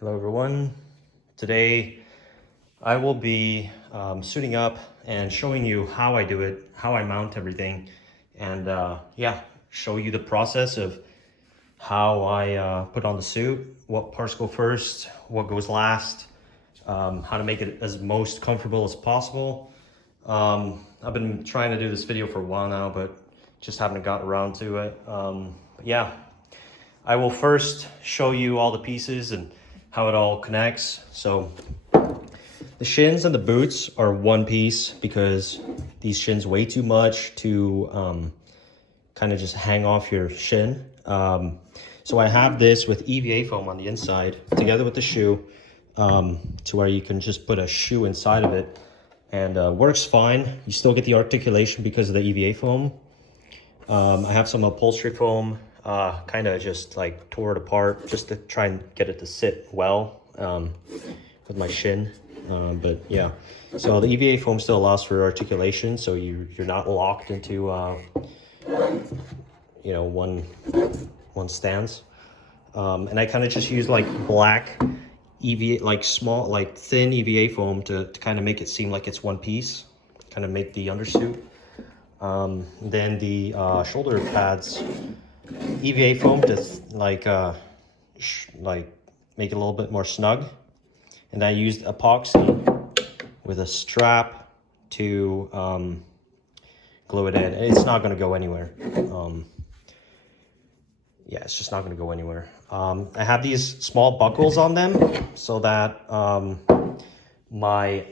Hello everyone. Today I will be suiting up and showing you how I do it, how I mount everything, and yeah, show you the process of how I put on the suit, what parts go first, what goes last, how to make it as most comfortable as possible. I've been trying to do this video for a while now, but just haven't gotten around to it. Yeah, I will first show you all the pieces and how it all connects. So the shins and the boots are one piece because these shins weigh too much to kind of just hang off your shin. So I have this with EVA foam on the inside together with the shoe to where you can just put a shoe inside of it, and works fine. You still get the articulation because of the EVA foam. I have some upholstery foam, kind of just like tore it apart just to try and get it to sit well with my shin. But yeah, so the EVA foam still allows for articulation, so you're not locked into you know, one stance. And I kind of just use like black EVA, like small, like thin EVA foam to kind of make it seem like it's one piece, kind of make the undersuit. Then the shoulder pads, EVA foam to like make it a little bit more snug. And I used epoxy with a strap to glue it in. It's not going to go anywhere. Yeah, it's just not going to go anywhere. I have these small buckles on them so that my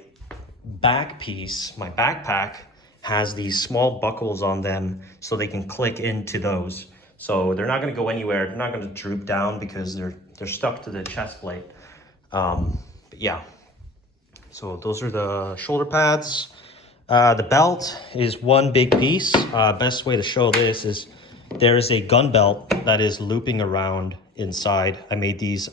back piece, my backpack, has these small buckles on them so they can click into those. So they're not going to go anywhere. They're not going to droop down because they're stuck to the chest plate. But yeah, so those are the shoulder pads. The belt is one big piece. Best way to show this is there is a gun belt that is looping around inside. I made these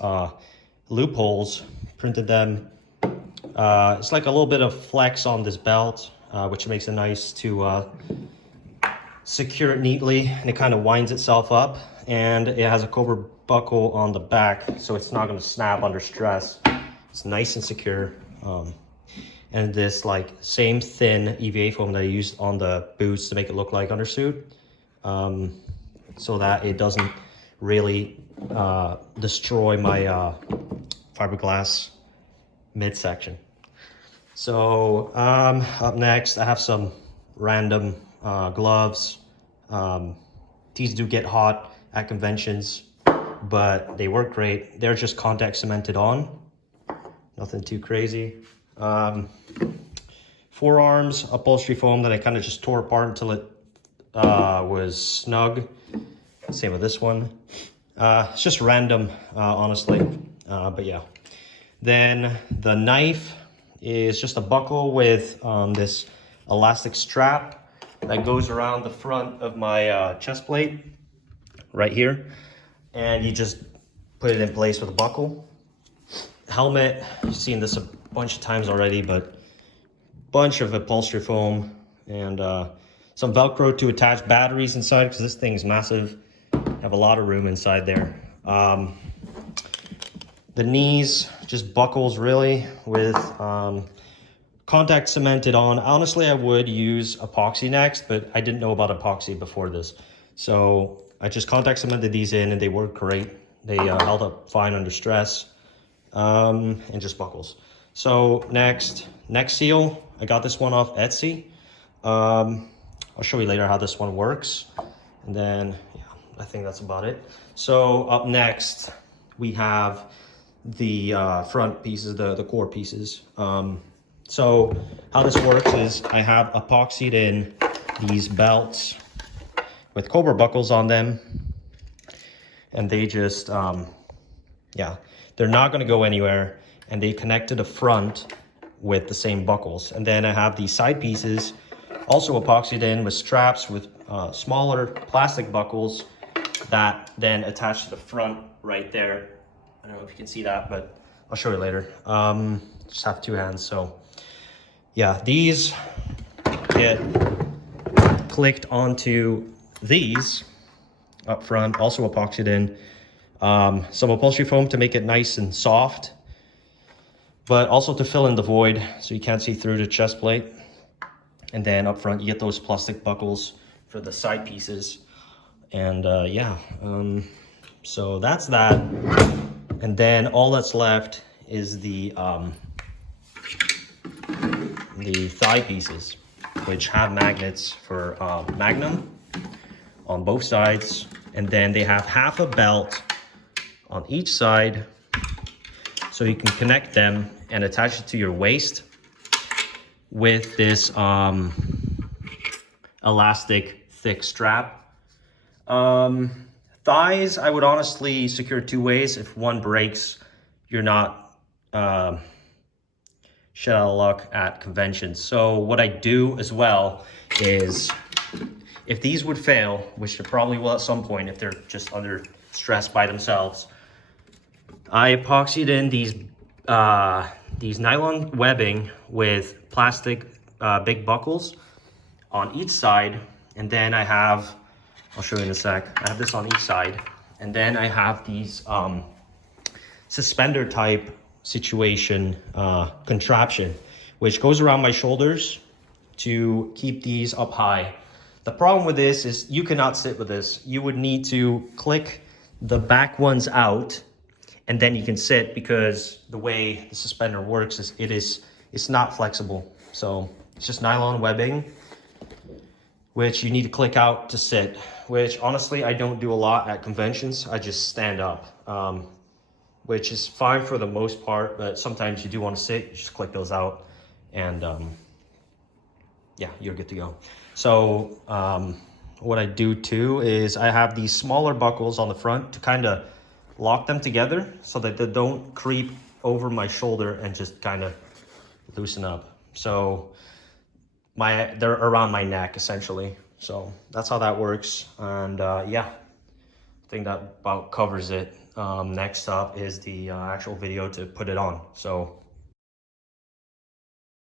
loopholes, printed them. It's like a little bit of flex on this belt, which makes it nice to secure it neatly, and it kind of winds itself up, and it has a cobra buckle on the back so it's not going to snap under stress. It's nice and secure. And this like same thin EVA foam that I used on the boots to make it look like undersuit, so that it doesn't really destroy my fiberglass midsection. So up next I have some random gloves. These do get hot at conventions, but they work great. They're just contact cemented on, nothing too crazy. Forearms, upholstery foam that I kind of just tore apart until it was snug. Same with this one. It's just random, honestly, but yeah. Then the knife is just a buckle with this elastic strap that goes around the front of my chest plate right here, and you just put it in place with a buckle. Helmet, you've seen this a bunch of times already, but bunch of upholstery foam and some Velcro to attach batteries inside because this thing's massive. Have a lot of room inside there. The knees, just buckles really with contact cemented on. Honestly, I would use epoxy next, but I didn't know about epoxy before this. So I just contact cemented these in and they work great. They held up fine under stress, and just buckles. So next, neck seal. I got this one off Etsy. I'll show you later how this one works. And then, yeah, I think that's about it. So up next, we have the front pieces, the core pieces. So how this works is I have epoxied in these belts with cobra buckles on them, and they just, yeah, they're not going to go anywhere, and they connect to the front with the same buckles. And then I have these side pieces also epoxied in with straps with smaller plastic buckles that then attach to the front right there. I don't know if you can see that, but I'll show you later. Just have two hands, so yeah, these get clicked onto these up front, also epoxied in. some upholstery foam to make it nice and soft, but also to fill in the void so you can't see through the chest plate. And then up front, you get those plastic buckles for the side pieces. And yeah, so that's that. And then all that's left is the thigh pieces, which have magnets for Magnum on both sides. And then they have half a belt on each side, so you can connect them and attach it to your waist with this elastic thick strap. Thighs, I would honestly secure 2 ways. If one breaks, you're not shit out of luck at conventions. So what I do as well is, if these would fail, which they probably will at some point if they're just under stress by themselves, I epoxied in these nylon webbing with plastic big buckles on each side. And then I have, I'll show you in a sec, I have this on each side. And then I have these suspender type situation contraption, which goes around my shoulders to keep these up high. The problem with this is you cannot sit with this. You would need to click the back ones out, and then you can sit, because the way the suspender works is it's not flexible. So it's just nylon webbing, which you need to click out to sit, which honestly I don't do a lot at conventions. I just stand up, which is fine for the most part, but sometimes you do want to sit, you just click those out, and yeah, you're good to go. So what I do too is I have these smaller buckles on the front to kind of lock them together so that they don't creep over my shoulder and just kind of loosen up. So they're around my neck essentially. So that's how that works. And yeah, I think that about covers it. Next up is the actual video to put it on. So